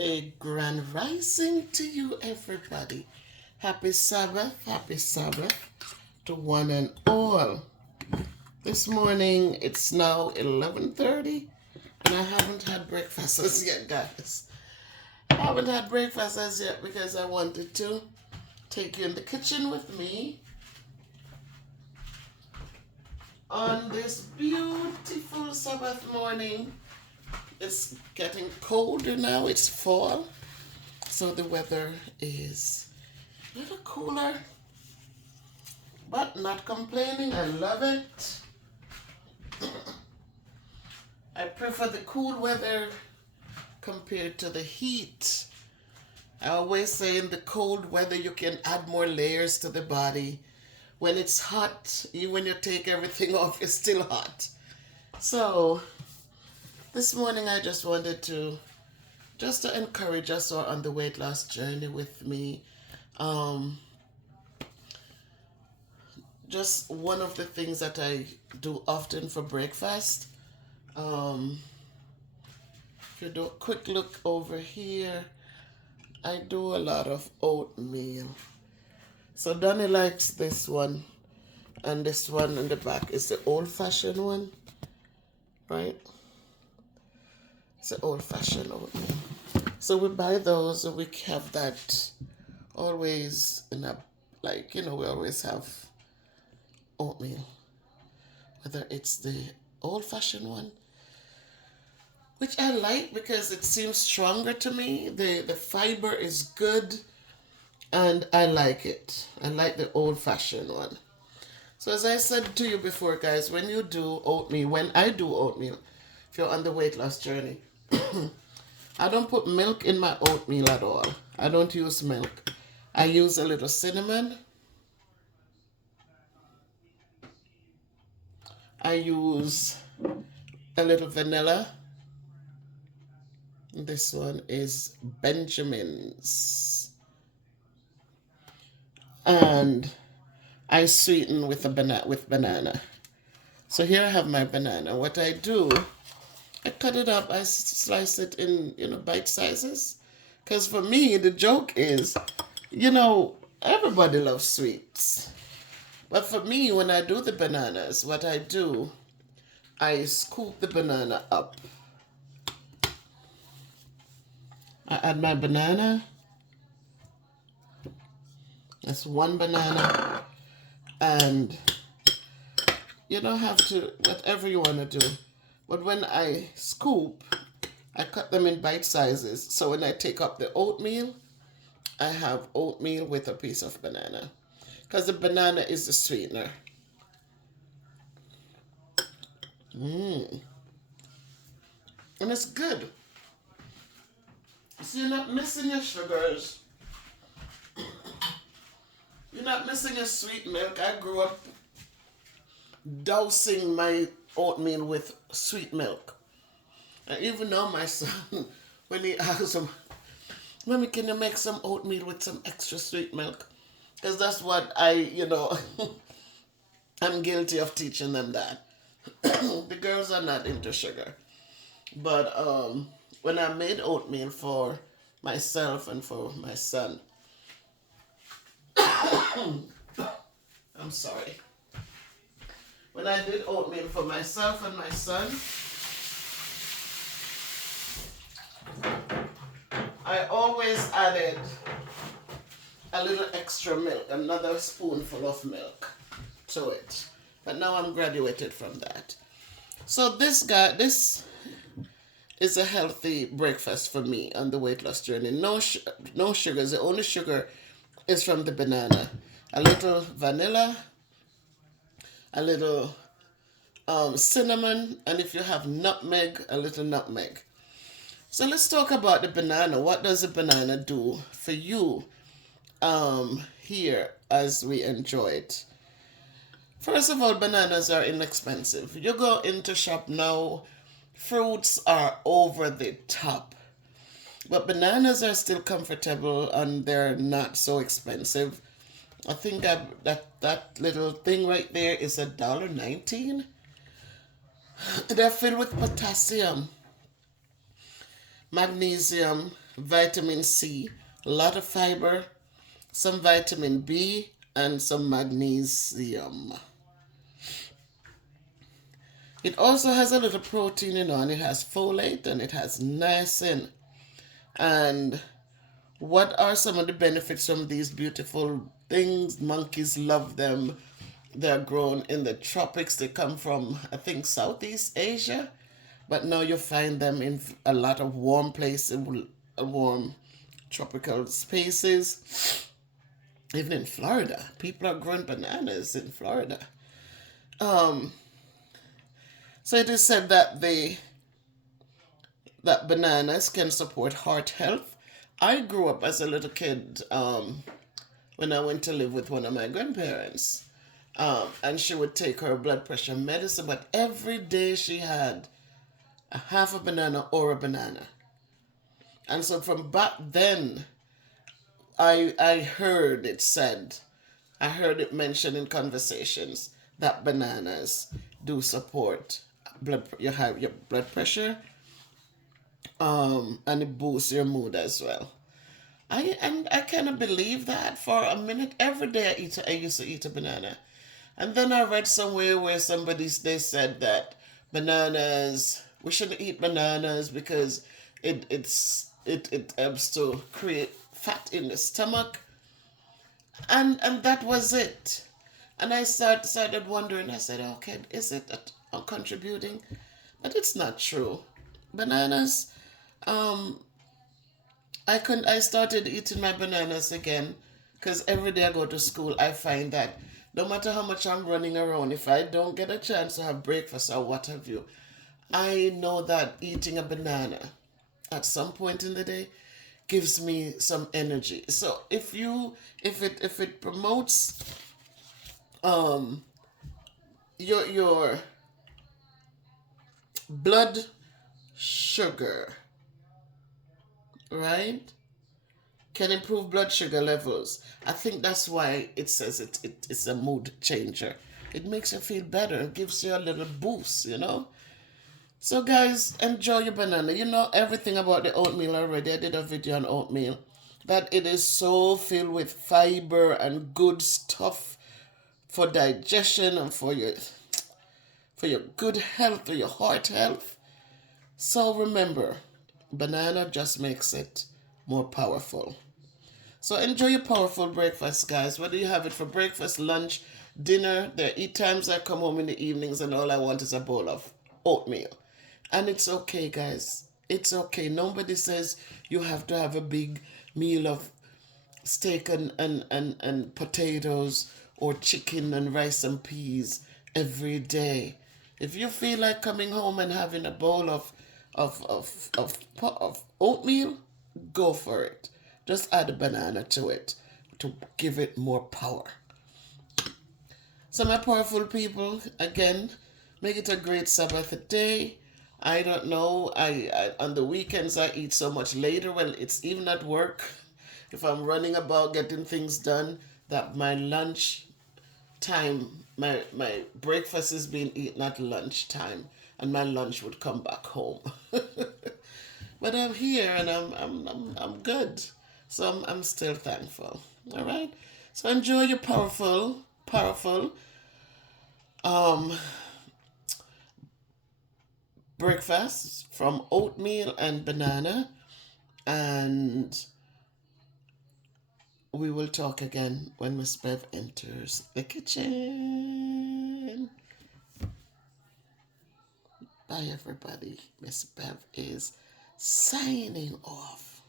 A grand rising to you, everybody. Happy Sabbath to one and all. This morning it's now 11:30, and I haven't had breakfast as yet, guys. I haven't had breakfast as yet because I wanted to take you in the kitchen with me on this beautiful Sabbath morning. It's getting colder now. It's fall, so the weather is a little cooler, but not complaining. I love it. I prefer the cool weather compared to the heat. I always say in the cold weather you can add more layers to the body. When it's hot, even when you take everything off, it's still hot. So this morning I just wanted to encourage us all on the weight loss journey with me. Just one of the things that I do often for breakfast. If you do a quick look over here, I do a lot of oatmeal. So Donnie likes this one, and this one in the back is the old-fashioned one, right? It's the old-fashioned oatmeal. So we buy those, and we have that always in a, we always have oatmeal. Whether it's the old-fashioned one, which I like because it seems stronger to me. The fiber is good, and I like it. I like the old-fashioned one. So as I said to you before, guys, when I do oatmeal, if you're on the weight loss journey, I don't put milk in my oatmeal at all. I don't use milk. I use a little cinnamon. I use a little vanilla. This one is Benjamin's. And I sweeten with banana. So here I have my banana. What I do, I cut it up. I slice it in, bite sizes. Because for me, the joke is, everybody loves sweets. But for me, when I do the bananas, what I do, I scoop the banana up. I add my banana. That's one banana. And you don't have to, whatever you want to do. But when I scoop, I cut them in bite sizes. So when I take up the oatmeal, I have oatmeal with a piece of banana. Because the banana is the sweetener. And it's good. So you're not missing your sugars. You're not missing your sweet milk. I grew up dousing my oatmeal with sweet milk. And even now my son, when he asks him, Mommy, can you make some oatmeal with some extra sweet milk? Because that's what I'm guilty of teaching them that. The girls are not into sugar. But when I made oatmeal for myself and for my son, I'm sorry. When I did oatmeal for myself and my son, I always added a little extra milk, another spoonful of milk to it. But now I'm graduated from that. So this is a healthy breakfast for me on the weight loss journey. No sugars. The only sugar is from the banana. A little vanilla, a little cinnamon, and if you have nutmeg, a little nutmeg. So let's talk about the banana. What does the banana do for you here as we enjoy it? First of all, bananas are inexpensive. You go into shop now, fruits are over the top. But bananas are still comfortable and they're not so expensive. I think that little thing right there is $1.19. They're filled with potassium, magnesium, vitamin C, a lot of fiber, some vitamin B, and some magnesium. It also has a little protein, and it has folate and it has niacin. And what are some of the benefits from these beautiful things? Monkeys love them. They're grown in the tropics. They come from, I think, Southeast Asia. But now you find them in a lot of warm places, warm tropical spaces. Even in Florida, people are growing bananas in Florida. Um, so it is said that bananas can support heart health. I grew up as a little kid when I went to live with one of my grandparents. And she would take her blood pressure medicine, but every day she had a half a banana or a banana. And so from back then, I heard it said, I heard it mentioned in conversations that bananas do support you have your blood pressure, and it boosts your mood as well. I kind of believe that for a minute. Every day I used to eat a banana, and then I read somewhere where they said that bananas we shouldn't eat bananas because it helps to create fat in the stomach, and that was it. And I started wondering. I said, okay, is it contributing? But it's not true. Bananas. Um, I started eating my bananas again because every day I go to school, I find that no matter how much I'm running around, if I don't get a chance to have breakfast or what have you, I know that eating a banana at some point in the day gives me some energy. So if it promotes um your blood sugar, right? Can improve blood sugar levels. I think that's why it says it's a mood changer. It makes you feel better. It gives you a little boost. So guys, enjoy your banana. You know everything about the oatmeal already. I did a video on oatmeal. That it is so filled with fiber and good stuff for digestion and for your good health, for your heart health. So remember, banana just makes it more powerful. So enjoy your powerful breakfast, guys. Whether you have it for breakfast, lunch, dinner, there are times I come home in the evenings and all I want is a bowl of oatmeal. And it's okay, guys. It's okay. Nobody says you have to have a big meal of steak and potatoes or chicken and rice and peas every day. If you feel like coming home and having a bowl of oatmeal, go for it. Just add a banana to it to give it more power. So my powerful people, again, make it a great Sabbath day. I don't know. I on the weekends I eat so much later. Well, it's even at work. If I'm running about getting things done, that my lunch time, my breakfast is being eaten at lunchtime, and my lunch would come back home. But I'm here and I'm good. So I'm still thankful. All right. So enjoy your powerful um breakfast from oatmeal and banana, and we will talk again when Miss Bev enters the kitchen. Bye everybody. Miss Bev is signing off.